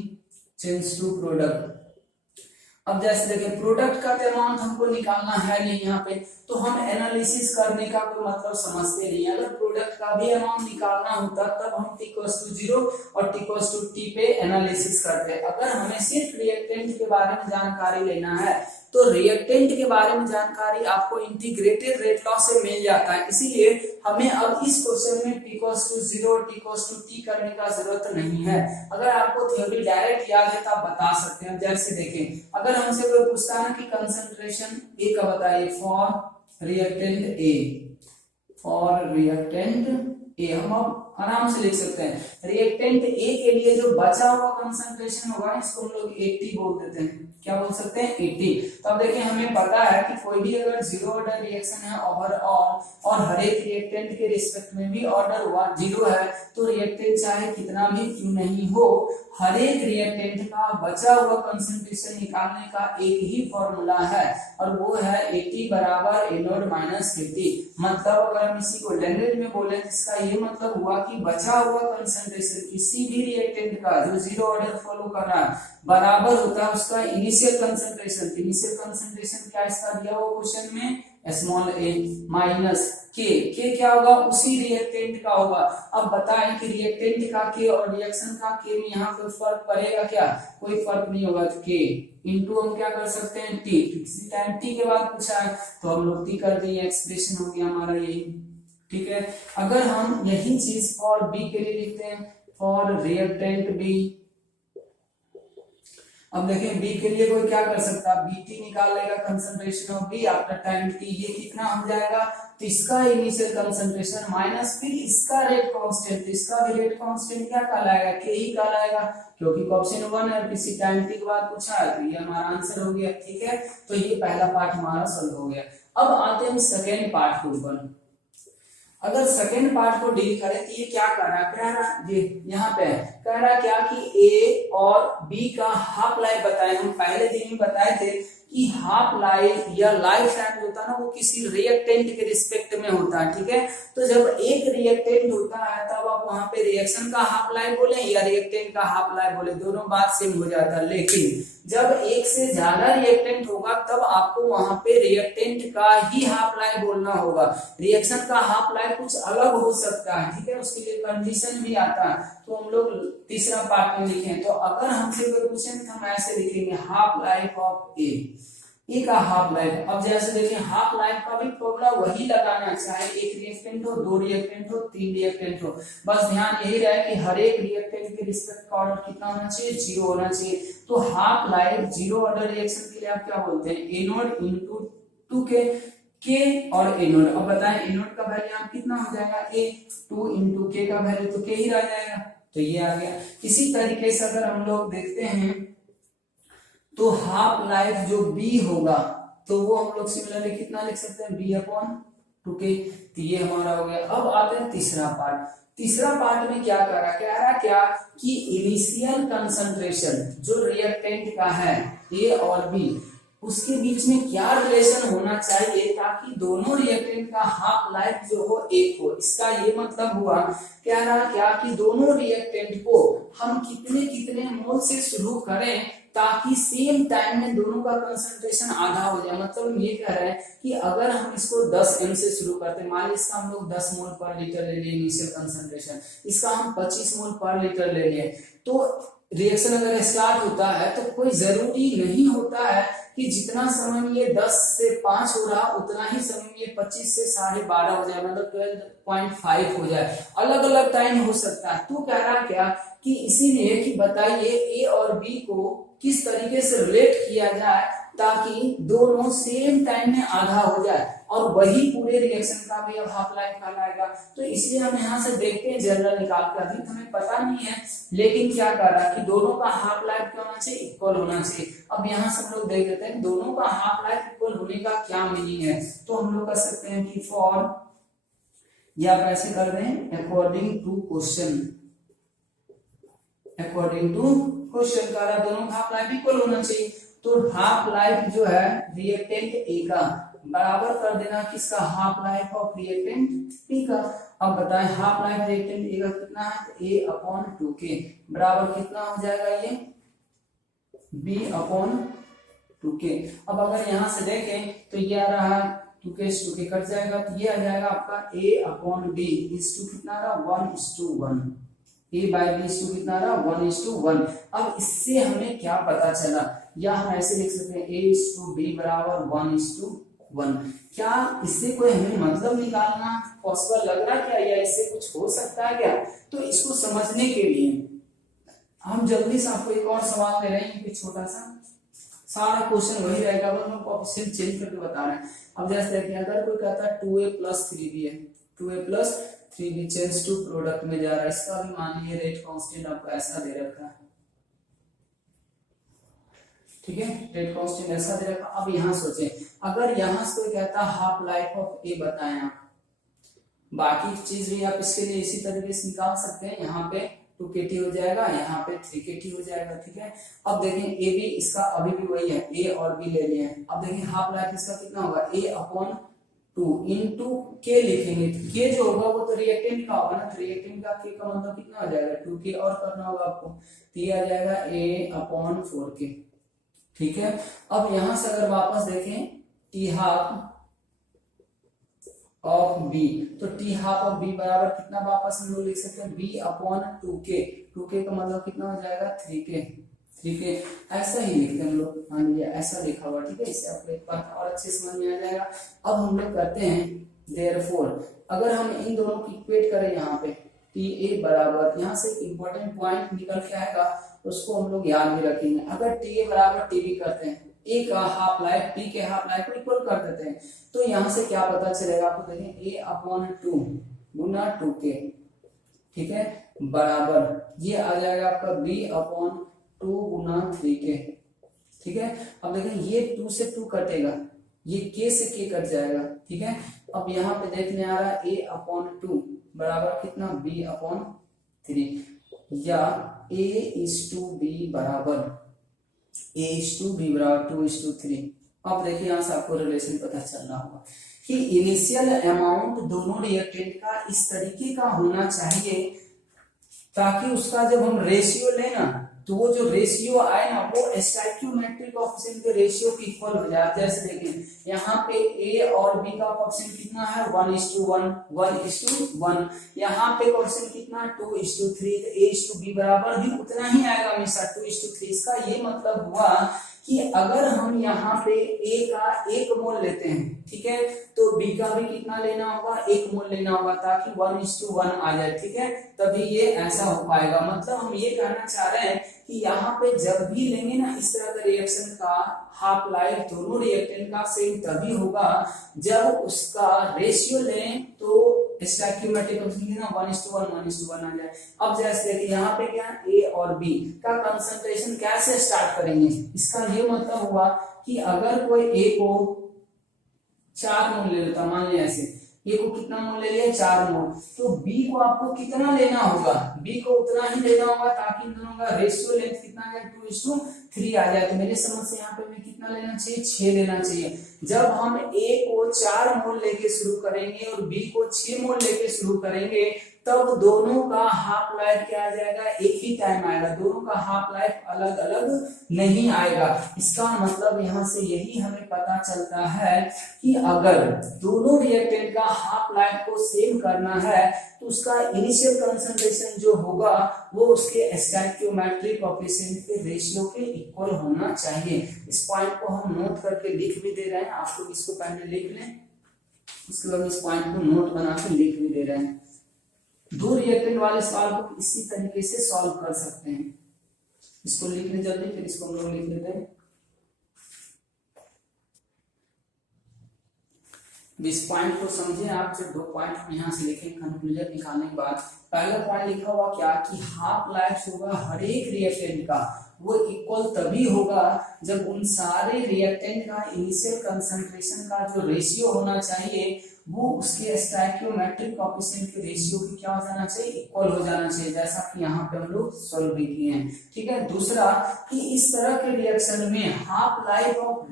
change to product. अब जैसे देखिए प्रोडक्ट का अमाउंट हमको निकालना है नहीं यहाँ पे, तो हम एनालिसिस करने का कोई मतलब समझते नहीं। अगर प्रोडक्ट का भी अमाउंट निकालना होता तब हम t इक्वल्स टू 0 और t इक्वल्स टू t पे एनालिसिस करते। अगर हमें सिर्फ रिएक्टेंट के बारे में जानकारी लेना है, तो रिएक्टेंट के बारे में जानकारी आपको इंटीग्रेटेड रेट लॉ से मिल जाता है। इसीलिए हमें अब इस क्वेश्चन में t इक्वल्स टू 0 और t इक्वल्स टू t करने का जरूरत नहीं है। अगर आपको थ्योरी डायरेक्ट याद है तो आप बता सकते हैं। जैसे देखें, अगर हमसे कोई पूछता है कि कंसंट्रेशन ए का बताइए फॉर रिएक्टेंट ए, हम अब आराम से लिख सकते हैं रिएक्टेंट ए के लिए जो बचा हुआ कंसंट्रेशन होगा इसको हम लोग 80 बोल देते हैं। क्या बोल सकते हैं 80। तो अब देखिए हमें पता है कि कोई भी अगर जीरो ऑर्डर रिएक्शन है ओवरऑल और हर एक रिएक्टेंट के रिस्पेक्ट में भी ऑर्डर हुआ जीरो है, तो रिएक्टेंट चाहे कितना भी क्यों नहीं हो, हर एक रिएक्टेंट का बचा हुआ कंसंट्रेशन निकालने का एक ही फॉर्मूला है और वो है 80 बराबर A0 माइनस 80। मतलब अगर हम इसी को लैंग्वेज में बोले तो इसका ये मतलब हुआ कि बचा हुआ कंसंट्रेशन किसी भी रिएक्टेंट का जो जीरो ऑर्डर फॉलो कर रहा है बराबर होता है उसका इनिशियल कंसंट्रेशन। इनिशियल कंसंट्रेशन क्या इसका दिया हुआ क्वेश्चन में स्मॉल a माइनस के क्या होगा, उसी रिएक्टेंट का होगा। अब बताएं कि रिएक्टेंट का के और रिएक्शन का के में यहाँ कोई फर्क पड़ेगा क्या, कोई फर्क नहीं होगा। तो के इंटू हम क्या कर सकते हैं टी, किसी टाइम टी के बाद पूछा है तो हम लोग टी कर देंगे, एक्सप्रेशन हो गया हमारा यही। ठीक है, अगर हम यही चीज फॉर बी के लिए लिखते हैं फॉर रिएक्टेंट बी। अब देखें बी के लिए कोई क्या कर सकता है, बीटी निकाल लेगा concentration of b after time t, ये कितना हो जाएगा, तो इसका इनिशियल कंसंट्रेशन माइनस फिर इसका रेट कांस्टेंट, तो इसका भी रेट कांस्टेंट क्या कहलाएगा, के ही कहलाएगा, क्योंकि क्वेश्चन 1 है किसी टाइम टी के बाद पूछा है, तो ये हमारा आंसर हो गया। ठीक है, तो ये पहला पार्ट हमारा सॉल्व हो गया। अब आते हैं सेकेंड पार्ट के ऊपर। अगर सेकेंड पार्ट को डील करें तो ये क्या कह रहा, ये यहाँ पे कह रहा क्या कि ए और बी का हाफ लाइफ बताए, हम पहले दिन ही बताए थे कि हाफ लाइफ या लाइफ टाइम होता है ना, वो किसी रिएक्टेंट के रिस्पेक्ट में होता है। ठीक है, तो जब एक रिएक्टेंट होता है तब आप वहां पे रिएक्शन का हाफ लाइफ बोले या रिएक्टेंट का हाफ लाइफ बोले, दोनों बात सेम हो जाता है। लेकिन जब एक से ज्यादा रिएक्टेंट होगा तब आपको वहां पे रिएक्टेंट का ही हाफ लाइफ बोलना होगा, रिएक्शन का हाफ लाइफ कुछ अलग हो सकता है। ठीक है, उसके लिए कंडीशन भी आता है, तो हम लोग तीसरा पार्ट में लिखें। तो अगर हमसे कोई पूछे तो हम ऐसे लिखेंगे हाफ लाइफ ऑफ ए का हाफ लाइफ। अब जैसे देखिए हाफ लाइफ का भी फॉर्मूला वही लगाना, चाहे एक रिएक्टेंट हो, दो रिएक्टेंट हो, तीन रिएक्टेंट हो, बस ध्यान यही रहे कि हर एक रिएक्टेंट के रिस्पेक्ट का ऑर्डर कितना होना चाहिए, 0 होना चाहिए। तो हाफ लाइफ 0 ऑर्डर रिएक्शन के लिए आप क्या बोलते हैं, ए नोट इंटू 2 के और ए नोट। अब बताएं ए नोट का वैल्यू यहाँ कितना हो जाएगा, ए 2 इंटू के का वैल्यू तो के ही रह जाएगा, तो ये आ गया। इसी तरीके से अगर हम लोग देखते हैं तो हाफ लाइफ जो बी होगा तो वो हम लोग सिमिलरली कितना लिख सकते हैं, बी अपॉन 2k, तो ये हमारा हो गया। अब आते हैं तीसरा पार्ट। तीसरा पार्ट में क्या कह रहा क्या कि इनिशियल कंसंट्रेशन जो रिएक्टेंट का है ए और बी, उसके बीच में क्या रिलेशन होना चाहिए ताकि दोनों रिएक्टेंट का हाफ लाइफ जो हो एक हो। इसका ये मतलब हुआ, कह रहा क्या कि दोनों रिएक्टेंट को हम कितने कितने मोल से शुरू करें ताकि सेम टाइम में दोनों का कंसंट्रेशन आधा हो जाए। मतलब हम ये कह रहे हैं कि अगर हम इसको 10 m से शुरू करते हैं, मान लीजिए इसका हम लोग 10 मोल पर लीटर ले लिए इनिशियल कंसंट्रेशन, इसका हम 25 मोल पर लीटर ले लिए, तो रिएक्शन अगर स्टार्ट होता है तो कोई जरूरी नहीं होता है कि जितना समय ये 10 से 5 हो रहा उतना ही समय ये 25 से 12.5 हो जाए, मतलब 12.5 हो जाए, अलग अलग टाइम हो सकता है। तो कह रहा क्या कि इसीलिए कि बताइए ए और बी को किस तरीके से रिलेट किया जाए ताकि दोनों सेम टाइम में आधा हो जाए, और वही पूरे रिएक्शन का भी अब हाफ लाइफ कहलाएगा। तो इसलिए हम यहाँ से देखते हैं जनरल निकाल कर, अभी हमें पता नहीं है, लेकिन क्या कर रहा है कि दोनों का हाफ लाइफ क्या होना चाहिए, इक्वल होना चाहिए। अब यहाँ से हम लोग देख लेते हैं दोनों का हाफ लाइफ इक्वल होने का क्या मीनिंग है। तो हम लोग कर सकते हैं कि फॉर, या आप ऐसे कर दें according to question, according to question का दोनों का हाफ लाइफ इक्वल होना चाहिए। तो हाफ लाइफ जो है रिएक्टेंट ए का बराबर कर देना किसका, half life of reactant b का। अब बताएं हाफ लाइफ रिएक्टेंट ए का कितना है, तो ए अपॉन 2k बराबर कितना हो जाएगा, ये बी अपॉन 2k। अब अगर यहां से देखें तो ये आ रहा है 2k से 2k कट जाएगा, तो ये आ जाएगा आपका a upon b is to कितना आ रहा, 1:1, a by b is to कितना आ रहा, 1:1। अब इससे हमें क्या पता चला, या हम ऐसे लिख सकते हैं a इज टू b बराबर 1:1। क्या इससे कोई हमें मतलब निकालना पॉसिबल लग रहा है क्या, या इससे कुछ हो सकता है क्या? तो इसको समझने के लिए हम जल्दी से आपको एक और सवाल दे रहे हैं, छोटा सा, सारा क्वेश्चन वही रहेगा, बस हम कोएफिशिएंट चेंज करके बता रहे हैं। अब जैसे देखिए अगर कोई कहता है 2a + 3b है, 2a + 3b change to product में जा रहा है, इसका भी मान लीजिए रेट कांस्टेंट आपको ऐसा दे रखा है, ठीक है, रेट कांस्टेंट ऐसा दे रखा। अब यहाँ सोचें अगर यहाँ से कोई कहता है हाफ लाइफ ऑफ ए बताएं आप, बाकी चीज भी आप इसके लिए इसी तरीके से निकाल सकते हैं, यहाँ पे 2kt हो जाएगा, यहाँ पे 3kt हो जाएगा, ठीक है। अब देखें ए बी, इसका अभी भी वही है, ए और बी ले लिए हैं। अब देखें हाफ लाइफ इसका कितना होगा, a अपॉन 2 इंटू के लिखेंगे, के जो होगा वो तो रिएक्टेंट का होगा ना, तो रिएक्टेंट का के का मतलब कितना हो जाएगा 2k, और करना होगा आपको, तो ये आ जाएगा a अपॉन 4k, ठीक है। अब यहां से अगर वापस देखें टी हाफ ऑफ बी, तो टी हाफ ऑफ बी बराबर कितना वापस हम लोग लिख सकते हैं, b अपॉन 2k, 2k का मतलब कितना हो जाएगा 3k, ऐसा ही लिखते हैं हम लोग, मान लीजिए ऐसा लिखा हुआ, ठीक है, इससे आपको एक बात और अच्छे समझ में आ जाएगा। अब हम लोग करते हैं देयरफॉर, अगर हम इन दोनों की इक्वेट करें यहाँ पे, टी ए बराबर, यहाँ से एक इंपॉर्टेंट पॉइंट निकल के आएगा, उसको हम लोग याद भी रखेंगे। अगर टी ए बराबर टी बी करते हैं, ए का हाफ लाइफ टी के हाफ लाइफ को इक्वल कर देते हैं, तो यहाँ से क्या पता चलेगा आपको, देखें ए अपॉन 2 गुना 2k, ठीक है, बराबर ये आ जाएगा आपका बी अपॉन 2 गुना 3k, ठीक है। अब देखें ये 2 से 2 कटेगा, ये k से k कट जाएगा, ठीक है। अब यहाँ पे देखने आ रहा है a अपॉन 2 बराबर कितना, b अपॉन 3, या a इज टू b बराबर 2:3। अब देखिए यहाँ से आपको रिलेशन पता चलना होगा कि इनिशियल अमाउंट दोनों रिएक्टेंट का इस तरीके का होना चाहिए ताकि उसका जब हम रेशियो लें ना, तो वो जो रेशियो आए ना वो स्टोइकियोमेट्रिक कोएफिशिएंट के रेशियो के इक्वल हो जाए। जैसे देखें यहाँ पे a और b का कोएफिशिएंट कितना है, 1:1, 1:1, यहाँ पे कोएफिशिएंट कितना 2:3, तो a/b बराबर भी उतना ही आएगा हमेशा 2:3। इसका ये मतलब हुआ कि अगर हम यहाँ पे a का 1 मोल लेते हैं, ठीक है, तो b का भी कितना लेना होगा, 1 मोल लेना होगा ताकि 1:1 आ जाए, ठीक है, तभी ये ऐसा हो पाएगा। मतलब हम ये कहना चाह रहे हैं कि यहाँ पे जब भी लेंगे ना इस तरह का रिएक्शन का हाफ लाइफ दोनों रिएक्टेंट का सेम तभी होगा जब उसका रेशियो लें तो स्टोइकियोमेट्रिक कोएफिशिएंट 1:1 आ जाए। अब जैसे कि यहाँ पे क्या a और b का कंसंट्रेशन कैसे स्टार्ट करेंगे, इसका ये मतलब हुआ कि अगर कोई a को 4 मोल ले लेता, मान लिया ऐसे a को कितना मोल ले लिया, 4 मोल, तो b को आपको कितना लेना होगा, b को उतना ही लेना होगा ताकि इन दोनों का रेशियो लेंथ कितना आ जाए 2:3 आ जाए। तो मेरे समझ से यहाँ पे मैं कितना लेना चाहिए, 6 लेना चाहिए। जब हम a को 4 मोल लेके शुरू करेंगे और b को 6 मोल लेके शुरू करेंगे तब दोनों का हाफ लाइफ क्या आ जाएगा, एक ही टाइम आएगा, दोनों का हाफ लाइफ अलग अलग नहीं आएगा। इसका मतलब यहाँ से यही हमें पता चलता है कि अगर दोनों रिएक्टेंट का हाफ लाइफ को सेम करना है तो उसका इनिशियल कंसंट्रेशन जो होगा वो उसके स्टोइकियोमेट्रिक कोएफिशिएंट के रेशियो के इक्वल होना चाहिए। इस पॉइंट को हम नोट करके लिख भी दे रहे हैं, आप लोग इसको पहले लिख लें, उसके बाद इस पॉइंट को नोट बना के लिख भी दे रहे हैं। दो रिएक्टेंट वाले सवाल को इसी तरीके से सॉल्व कर सकते हैं। इसको लिख लें जल्दी, फिर इसको हम लोग लिख लेते हैं। इस पॉइंट को समझे आप, जो 2 पॉइंट हम यहाँ से लिखें कंक्लूजन निकालने के बाद। पहला पॉइंट लिखा हुआ क्या कि हाफ लाइफ होगा हर एक रिएक्टेंट का वो इक्वल तभी होगा जब उन सारे रिएक्टेंट का इनिशियल कंसंट्रेशन का जो रेशियो होना चाहिए वो उसके स्टोइकियोमेट्रिक कोएफिशिएंट के रेशियो की क्या हो जाना चाहिए, इक्वल हो जाना चाहिए, जैसा कि यहाँ पे हम लोग सॉल्व भी किए हैं, ठीक है। दूसरा कि इस तरह के रिएक्शन में half life of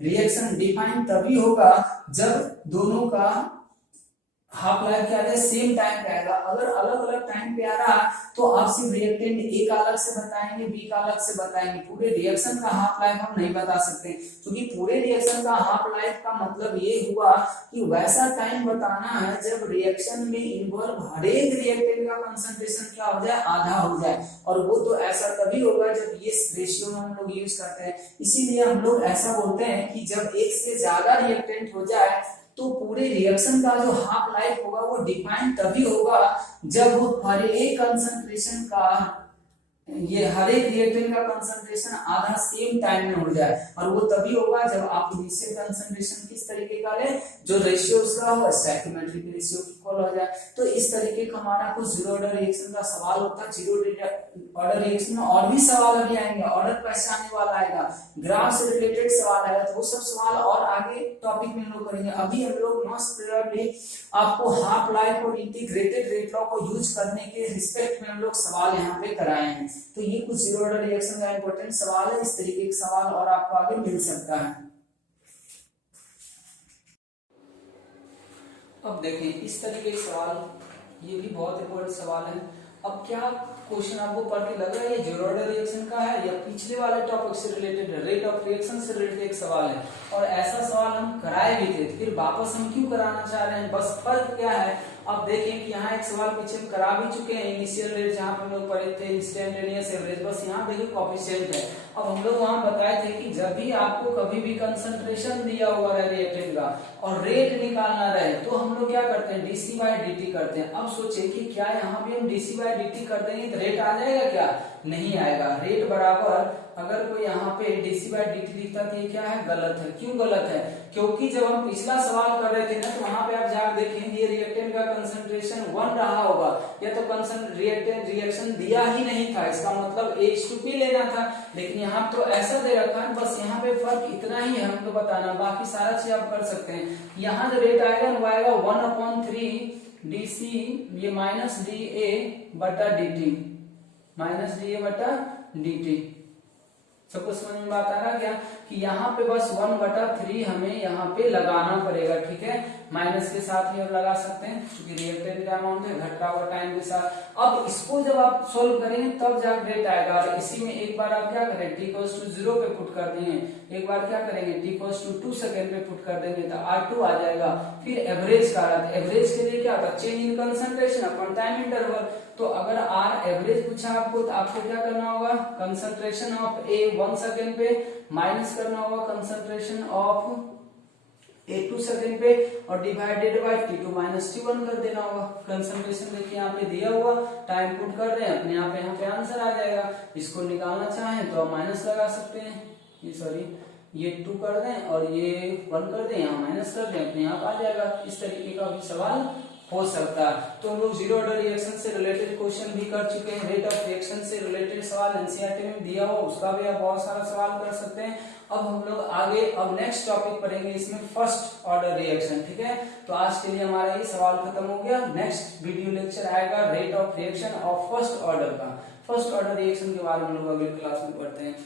reaction define तभी होगा जब दोनों का हाफ लाइफ क्या है, सेम टाइम पे आएगा। अगर अलग अलग टाइम पे आ रहा तो आप सिर्फ रिएक्टेंट ए का अलग से बताएंगे, बी का अलग से बताएंगे, पूरे रिएक्शन का हाफ लाइफ हम नहीं बता सकते, क्योंकि पूरे रिएक्शन का हाफ लाइफ का मतलब ये हुआ कि वैसा टाइम बताना है जब रिएक्शन में इन्वॉल्व हर एक रिएक्टेंट का कंसंट्रेशन क्या हो जाए, आधा हो जाए, और वो तो ऐसा तभी होगा जब ये रेशियो में हम लोग यूज करते हैं। इसीलिए हम लोग ऐसा बोलते हैं कि जब एक से ज्यादा रिएक्टेंट हो जाए तो पूरे रिएक्शन का जो हाफ लाइफ होगा वो डिफाइन तभी होगा जब हर एक कंसंट्रेशन का ये हर एक रिएक्टेंट का कंसंट्रेशन आधा सेम टाइम में हो जाए, और वो तभी होगा जब आप इनिशियल कंसंट्रेशन किस तरीके का ले, जो रेशियो उसका हो स्टोइकियोमेट्रिक रेशियो इक्वल हो जाए। तो इस तरीके का हमारा कुछ जीरो ऑर्डर रिएक्शन का सवाल होता है। जीरो ऑर्डर रिएक्शन में और भी सवाल अभी आएंगे, ऑर्डर पहचानने वाला आएगा, ग्राफ से रिलेटेड सवाल आएगा, तो वो सब सवाल और आगे टॉपिक में हम लोग करेंगे। अभी हम लोग मोस्ट प्रोबेबली आपको हाफ लाइफ और इंटीग्रेटेड रेट लॉ को यूज करने के रिस्पेक्ट में हम लोग सवाल यहाँ पे कराए हैं। तो ये कुछ जीरो ऑर्डर रिएक्शन का इंपॉर्टेंट सवाल है, इस तरीके के सवाल और आपको आगे मिल सकता है। अब देखें इस तरीके के सवाल, ये भी बहुत इंपॉर्टेंट सवाल है। अब क्या क्वेश्चन आपको पढ़ के लग रहा है ये जीरो ऑर्डर रिएक्शन का है या पिछले वाले टॉपिक से रिलेटेड है, रेट ऑफ रिएक्शन से रिलेटेड एक सवाल है, और ऐसा सवाल हम कराए भी थे, फिर वापस हम क्यों कराना चाह रहे हैं, बस फर्क क्या है। अब देखें कि यहाँ एक सवाल पीछे हम करा भी चुके हैं, इनिशियल रेट जहाँ पे हम लोग पढ़े थे, इंस्टेंटेनियस एवरेज, बस यहाँ देखिए कोएफिशिएंट है। अब हम लोग वहां बताए थे कि जब भी आपको कभी भी कंसंट्रेशन दिया हुआ है रिएक्टेंट का और रेट निकालना रहे तो हम लोग क्या करते हैं, डीसी बाई dt करते हैं। अब सोचिए कि क्या यहाँ भी हम डीसी बाई dt कर देंगे तो रेट आ जाएगा क्या, नहीं आएगा। रेट बराबर अगर कोई यहाँ पे डीसी बाई dt लिखता तो ये क्या है, गलत है। क्यों गलत है, क्योंकि जब हम पिछला सवाल कर रहे थे ना तो वहां पे आप जाकर देखेंगे ये रिएक्टेंट का कंसंट्रेशन 1 रहा होगा, या तो रिएक्टेंट रिएक्शन दिया ही नहीं था, इसका मतलब H2P लेना था। लेकिन यहाँ तो ऐसा दे रखा है, बस यहाँ पे फर्क इतना ही है हमको बताना, बाकी सारा चीज आप कर सकते हैं। यहाँ जो रेट आएगा वो आएगा 1/3 डीसी ये माइनस DA बटा dt, माइनस DA बटा dt। सबको समझ में बात आ रहा क्या, कि यहाँ पे बस 1/3 हमें यहाँ पे लगाना पड़ेगा, ठीक है। माइनस के साथ ही हम लगा सकते हैं क्योंकि रिएक्टेंट का अमाउंट है, घटता हुआ टाइम के साथ। अब इसको जब आप सोल्व करेंगे तब जाकर रेट आएगा। और इसी में एक बार आप क्या करें, t=0 पे पुट कर देंगे, एक बार क्या करेंगे t=2 सेकेंड पे पुट कर देंगे तो R2 आ जाएगा। फिर एवरेज का रहा, एवरेज के लिए क्या था, change in concentration upon time interval. तो अगर R एवरेज पूछा आपको तो आपको क्या करना होगा, कंसंट्रेशन ऑफ A 1 सेकेंड पे माइनस करना होगा कंसंट्रेशन ऑफ A 2 सेकेंड पे और डिवाइडेड बाय T2 - T1 कर देना होगा। कंसंट्रेशन देखिए यहाँ पे दिया हुआ, टाइम पुट कर रहे हैं, अपने आप यहाँ पे आंसर आ जाएगा। इसको निकालना चाहें तो आप माइनस लगा सकते हैं, ये सॉरी ये 2 कर दें और ये 1 कर दें, यहाँ माइनस कर दें, अपने आप आ जाएगा। इस तरीके का भी सवाल हो सकता है। तो हम लोग जीरो ऑर्डर रिएक्शन से रिलेटेड क्वेश्चन भी कर चुके हैं। रेट ऑफ रिएक्शन से रिलेटेड सवाल एनसीईआरटी में दिया हुआ, उसका भी आप बहुत सारा सवाल कर सकते हैं। अब हम लोग आगे अब नेक्स्ट टॉपिक पढ़ेंगे, इसमें फर्स्ट ऑर्डर रिएक्शन, ठीक है। तो आज के लिए हमारा ये सवाल खत्म हो गया। नेक्स्ट वीडियो लेक्चर आएगा rate of reaction of first order का। फर्स्ट ऑर्डर रिएक्शन के बारे में हम लोग अगले क्लास में पढ़ते हैं।